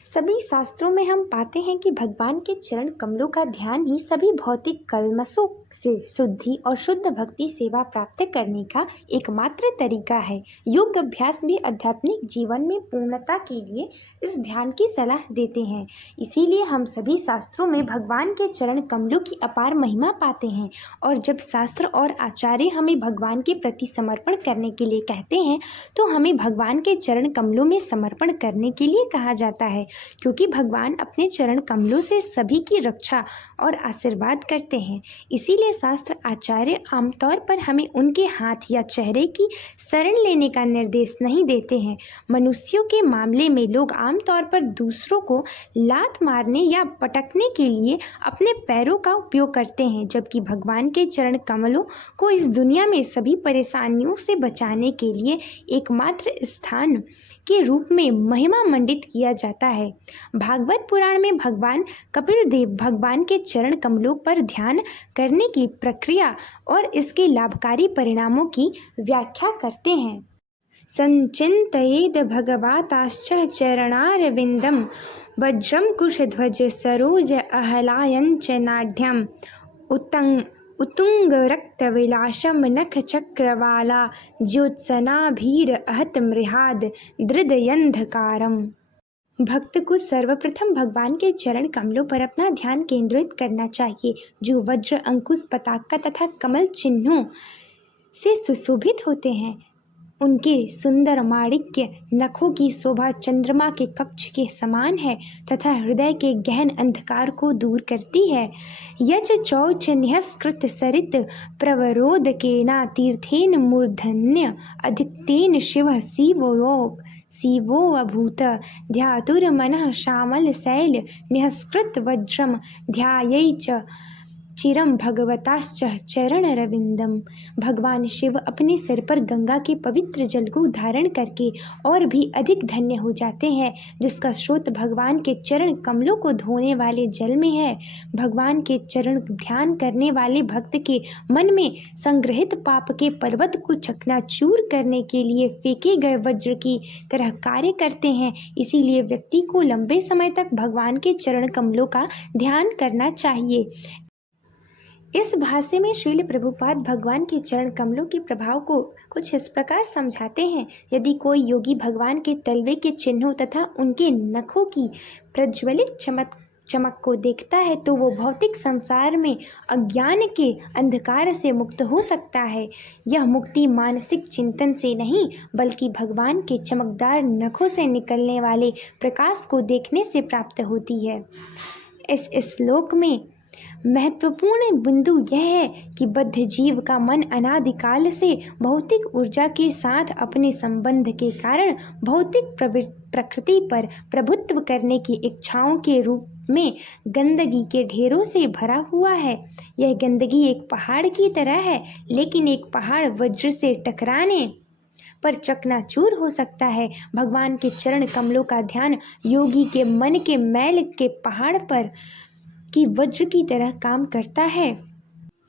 सभी शास्त्रों में हम पाते हैं कि भगवान के चरण कमलों का ध्यान ही सभी भौतिक कल्मशों से शुद्धि और शुद्ध भक्ति सेवा प्राप्त करने का एकमात्र तरीका है। योग अभ्यास भी आध्यात्मिक जीवन में पूर्णता के लिए इस ध्यान की सलाह देते हैं। इसीलिए हम सभी शास्त्रों में भगवान के चरण कमलों की अपार महिमा पाते हैं। और जब शास्त्र और आचार्य हमें भगवान के प्रति समर्पण करने के लिए कहते हैं तो हमें भगवान के चरण कमलों में समर्पण करने के लिए कहा जाता है, क्योंकि भगवान अपने चरण कमलों से सभी की रक्षा और आशीर्वाद करते हैं। इसीलिए शास्त्र आचार्य आमतौर पर हमें उनके हाथ या चेहरे की शरण लेने का निर्देश नहीं देते हैं। मनुष्यों के मामले में लोग आमतौर पर दूसरों को लात मारने या पटकने के लिए अपने पैरों का उपयोग करते हैं, जबकि भगवान के चरण कमलों को इस दुनिया में सभी परेशानियों से बचाने के लिए एकमात्र स्थान के रूप में महिमा मंडित किया जाता है। भागवत पुराण में भगवान कपिल देव भगवान के चरण कमलों पर ध्यान करने की प्रक्रिया और इसके लाभकारी परिणामों की व्याख्या करते हैं। संचिन्तयेद भगवताश्च चरणारविन्दं वज्रं कुशध्वज सरोज अहलायञ्च नाढ्यम् उत्तुङ्गरक्तविलासं नखचक्रवाला ज्योत्सनाभिरहत मृहाद दृदयन्धकारम्। भक्त को सर्वप्रथम भगवान के चरण कमलों पर अपना ध्यान केंद्रित करना चाहिए, जो वज्र, अंकुश, पताका तथा कमल चिन्हों से सुशोभित होते हैं। उनके सुंदर माणिक्य नखों की शोभा चंद्रमा के कक्ष के समान है तथा हृदय के गहन अंधकार को दूर करती है। यच चौच निहस्कृत सरित प्रवरोदकेना तीर्थेन मूर्धन्य अधिकतेन शिव शिवो अभूत ध्यातुर्मनः श्यामल शैल निहस्कृत वज्रम ध्यायैच चिरम भगवताश्च चरणरविंदम। भगवान शिव अपने सिर पर गंगा के पवित्र जल को धारण करके और भी अधिक धन्य हो जाते हैं, जिसका स्रोत भगवान के चरण कमलों को धोने वाले जल में है। भगवान के चरण ध्यान करने वाले भक्त के मन में संग्रहित पाप के पर्वत को चकनाचूर करने के लिए फेंके गए वज्र की तरह कार्य करते हैं। इसीलिए व्यक्ति को लंबे समय तक भगवान के चरण कमलों का ध्यान करना चाहिए। इस भाष्य में श्रील प्रभुपाद भगवान के चरण कमलों के प्रभाव को कुछ इस प्रकार समझाते हैं। यदि कोई योगी भगवान के तलवे के चिन्हों तथा उनके नखों की प्रज्वलित चमक को देखता है तो वो भौतिक संसार में अज्ञान के अंधकार से मुक्त हो सकता है। यह मुक्ति मानसिक चिंतन से नहीं बल्कि भगवान के चमकदार नखों से निकलने वाले प्रकाश को देखने से प्राप्त होती है। इस श्लोक में महत्वपूर्ण बिंदु यह है कि बद्ध जीव का मन अनादिकाल से भौतिक ऊर्जा के साथ अपने संबंध के कारण भौतिक प्रकृति पर प्रभुत्व करने की इच्छाओं के रूप में गंदगी के ढेरों से भरा हुआ है। यह गंदगी एक पहाड़ की तरह है, लेकिन एक पहाड़ वज्र से टकराने पर चकनाचूर हो सकता है। भगवान के चरण कमलों का ध्यान योगी के मन के मैल के पहाड़ पर कि वज्र की तरह काम करता है।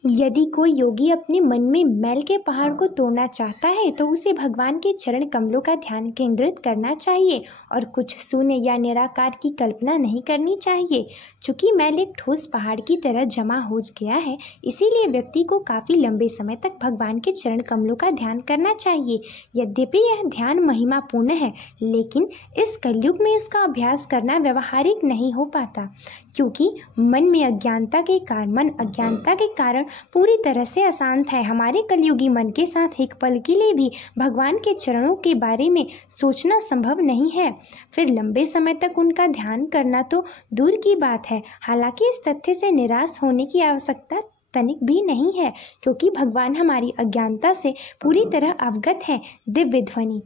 यदि कोई योगी अपने मन में मैल के पहाड़ को तोड़ना चाहता है तो उसे भगवान के चरण कमलों का ध्यान केंद्रित करना चाहिए और कुछ शून्य या निराकार की कल्पना नहीं करनी चाहिए। चूँकि मैल एक ठोस पहाड़ की तरह जमा हो गया है, इसीलिए व्यक्ति को काफ़ी लंबे समय तक भगवान के चरण कमलों का ध्यान करना चाहिए। यद्यपि यह ध्यान महिमापूर्ण है, लेकिन इस कलयुग में इसका अभ्यास करना व्यवहारिक नहीं हो पाता, क्योंकि मन अज्ञानता के कारण पूरी तरह से अशांत है। हमारे कलयुगी मन के साथ एक पल के लिए भी भगवान के चरणों के बारे में सोचना संभव नहीं है, फिर लंबे समय तक उनका ध्यान करना तो दूर की बात है। हालांकि इस तथ्य से निराश होने की आवश्यकता तनिक भी नहीं है, क्योंकि भगवान हमारी अज्ञानता से पूरी तरह अवगत हैं। दिव्य ध्वनि,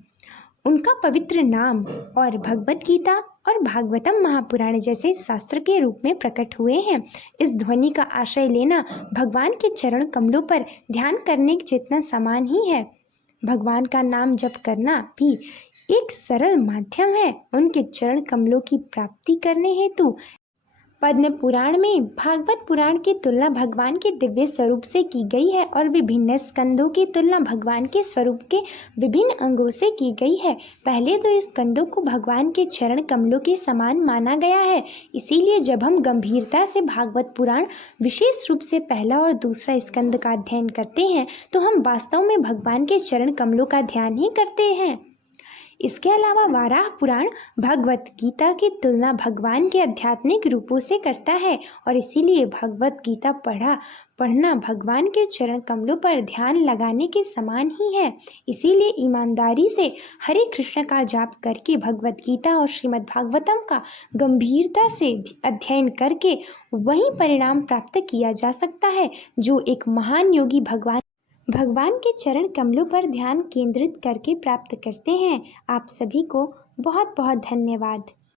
उनका पवित्र नाम और भगवत गीता और भागवतम महापुराण जैसे शास्त्र के रूप में प्रकट हुए हैं। इस ध्वनि का आश्रय लेना भगवान के चरण कमलों पर ध्यान करने जितना समान ही है। भगवान का नाम जप करना भी एक सरल माध्यम है उनके चरण कमलों की प्राप्ति करने हेतु। पद्म पुराण में भागवत पुराण की तुलना भगवान के दिव्य स्वरूप से की गई है और विभिन्न स्कंदों की तुलना भगवान के स्वरूप के विभिन्न अंगों से की गई है। पहले तो इस स्कंदों को भगवान के चरण कमलों के समान माना गया है। इसीलिए जब हम गंभीरता से भागवत पुराण विशेष रूप से पहला और दूसरा स्कंद का अध्ययन करते हैं तो हम वास्तव में भगवान के चरण कमलों का ध्यान ही करते हैं। इसके अलावा वाराह पुराण भगवत गीता की तुलना भगवान के आध्यात्मिक रूपों से करता है और इसीलिए भगवत गीता पढ़ना भगवान के चरण कमलों पर ध्यान लगाने के समान ही है। इसीलिए ईमानदारी से हरे कृष्ण का जाप करके भगवत गीता और श्रीमद् भागवतम का गंभीरता से अध्ययन करके वही परिणाम प्राप्त किया जा सकता है जो एक महान योगी भगवान के चरण कमलों पर ध्यान केंद्रित करके प्राप्त करते हैं। आप सभी को बहुत बहुत धन्यवाद।